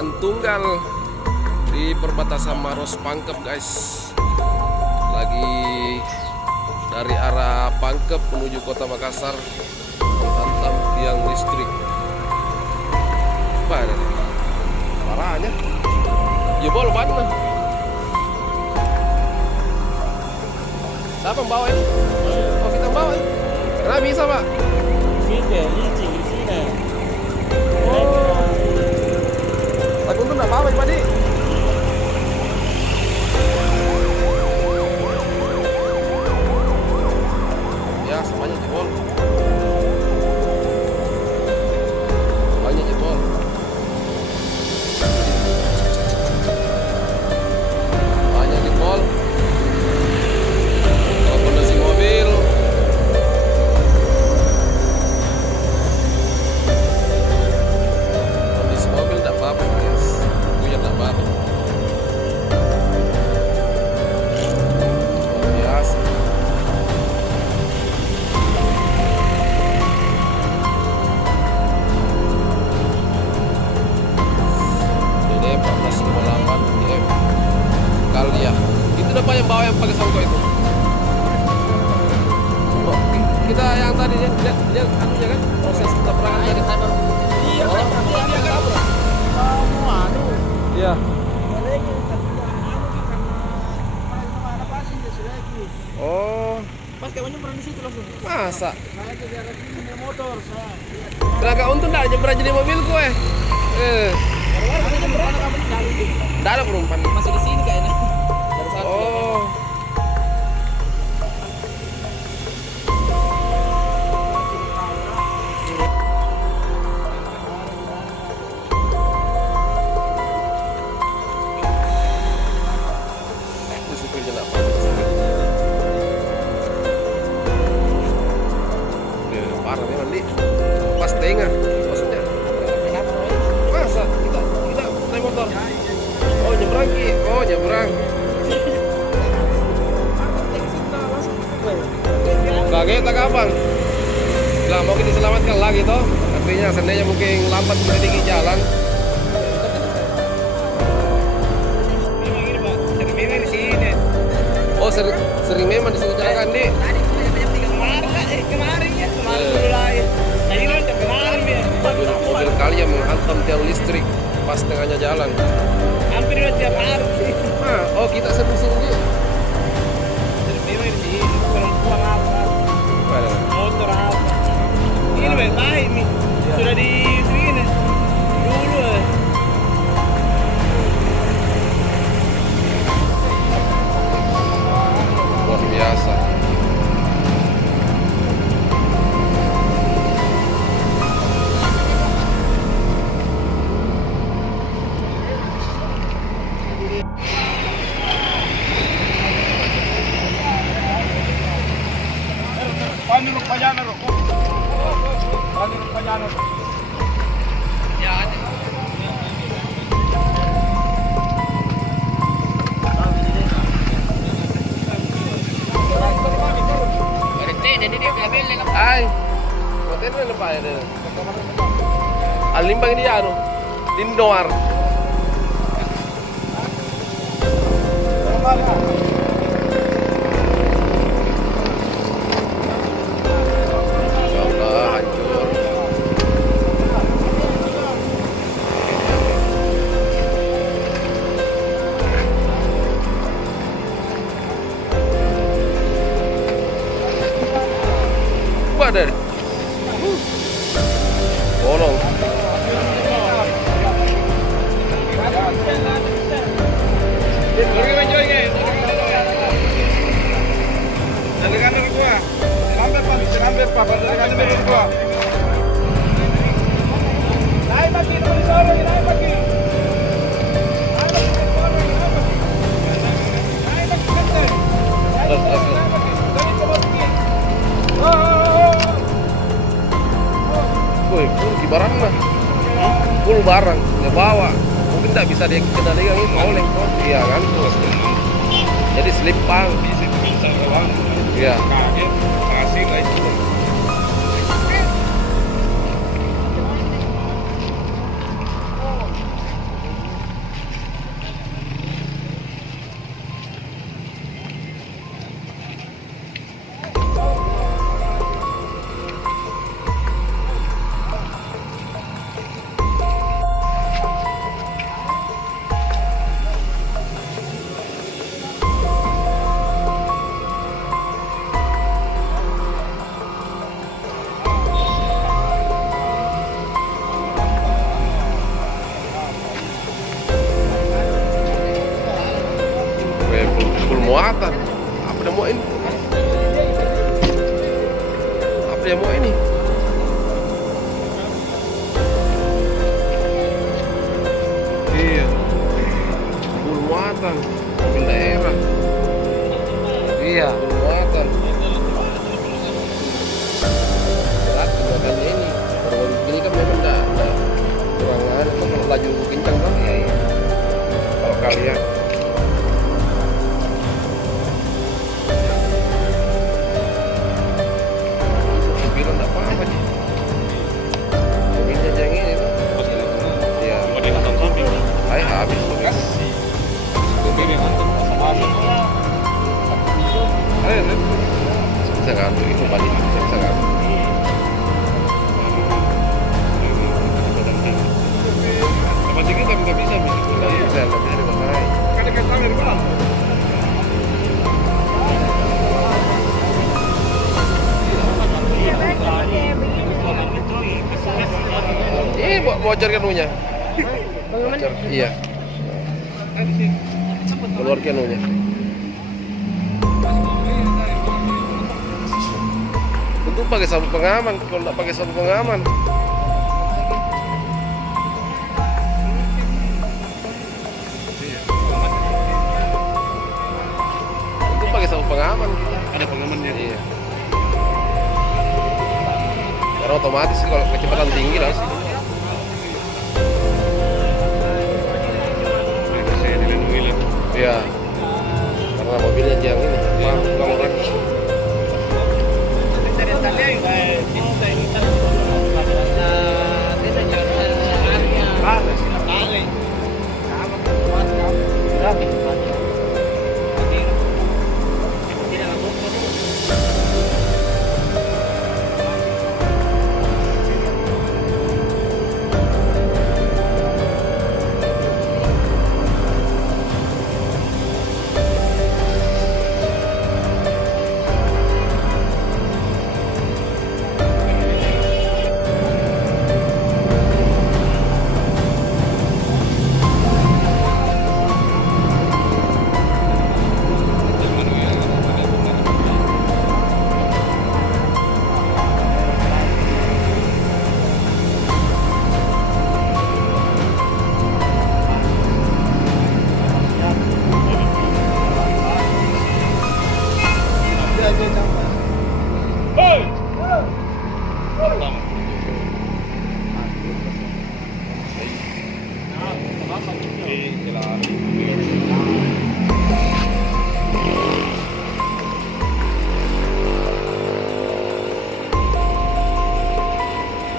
kendaraan tunggal di perbatasan Maros Pangkep, guys. Lagi dari arah Pangkep menuju kota Makassar menghantam tiang listrik. Apa ini? Parahnya. Jebol mana? Siapa yang bawa ini? Oh, kita bawa ini. Kenapa bisa, Pak? Sini, licin di sini. Oh. Tapi untung enggak apa-apa, Pak Di. Ya, semuanya jebol. Semuanya jebol. Semuanya jebol. Kalau kondisi mobil, enggak apa-apa, guys. Itu ya enggak apa-apa. Biasa. Jadi 14,8 DM kali ya. Itu apa yang bawa yang pakai songkok itu? Oh, kita yang tadi dia anunya kan proses tabrakan tadi. Iya, Oh, dia kan mau anu. Iya. Oh, Pas kayak nyebrang di situ langsung. masa? Saya jadi ada di motor saya. Tenaga untung enggak nyebrang jadi mobil gue. Ada nyebrang kamu di kali. Enggak ada perumpan. Masih di sini kayaknya. Dari sana. Oh. Itu supirnya enggak apa-apa. Parah nih Mandi. Pas tengah maksudnya. Masa kita naik motor. Oh, nyebrang Ki. Oh, nyebrang. Kaget tak abang? Lah mau kita selamatkan lagi toh? Artinya seandainya mungkin lambat sedikit jalan. Memang ini Pak, sering memang di sini. Oh, sering memang di sini kecelakaan di. Tadi kemarin ya, kemarin dulu lain. Tadi kan kemarin ya. Mobil kalian menghantam tiang listrik pas tengahnya jalan. Hampir tiap hari sih. Ah, oh kita sering-sering di. Sering memang di sini, perempuan apa, Mana? motor apa. Ini baik nih, sudah di sini dulu. Luar biasa. Panuruk pajana ro. Panuruk pajana. Ya. Ay, konten na pa yun. Alimbang ini ano? Lindor. Allah, hancur. Waduh. Bolong. Woi, full barang mah. Full barang, nggak bawa. Mungkin tak bisa dia kendalikan itu oleng kok. Iya kan? Jadi slip pang. Iya. Kaget, kasih lah itu. muatan. Apa dia mau ini? Apa dia mau ini? Iya. Full muatan. Mobil daerah. Iya. Full muatan. Berat makanya ini. Baru ini kan memang enggak kurangan itu kalau laju kencang kan. Iya. Kalau kalian bilang enggak apa-apa sih. Mobilnya aja yang ini tuh. Iya. Saya habis mobil. Bisa ngantuk itu balik bisa ngantuk. Apa sih kita nggak bisa Nggak bisa dikuasai. Kan dekat tangan di belakang. Ini bocor kanunya. Bocor. Iya. Keluar kanunya. Tentu pakai sabuk pengaman. Kalau nggak pakai sabuk pengaman, tentu pakai sabuk pengaman. Ada pengamannya. Iya. Karena otomatis kalau kecepatan tinggi langsung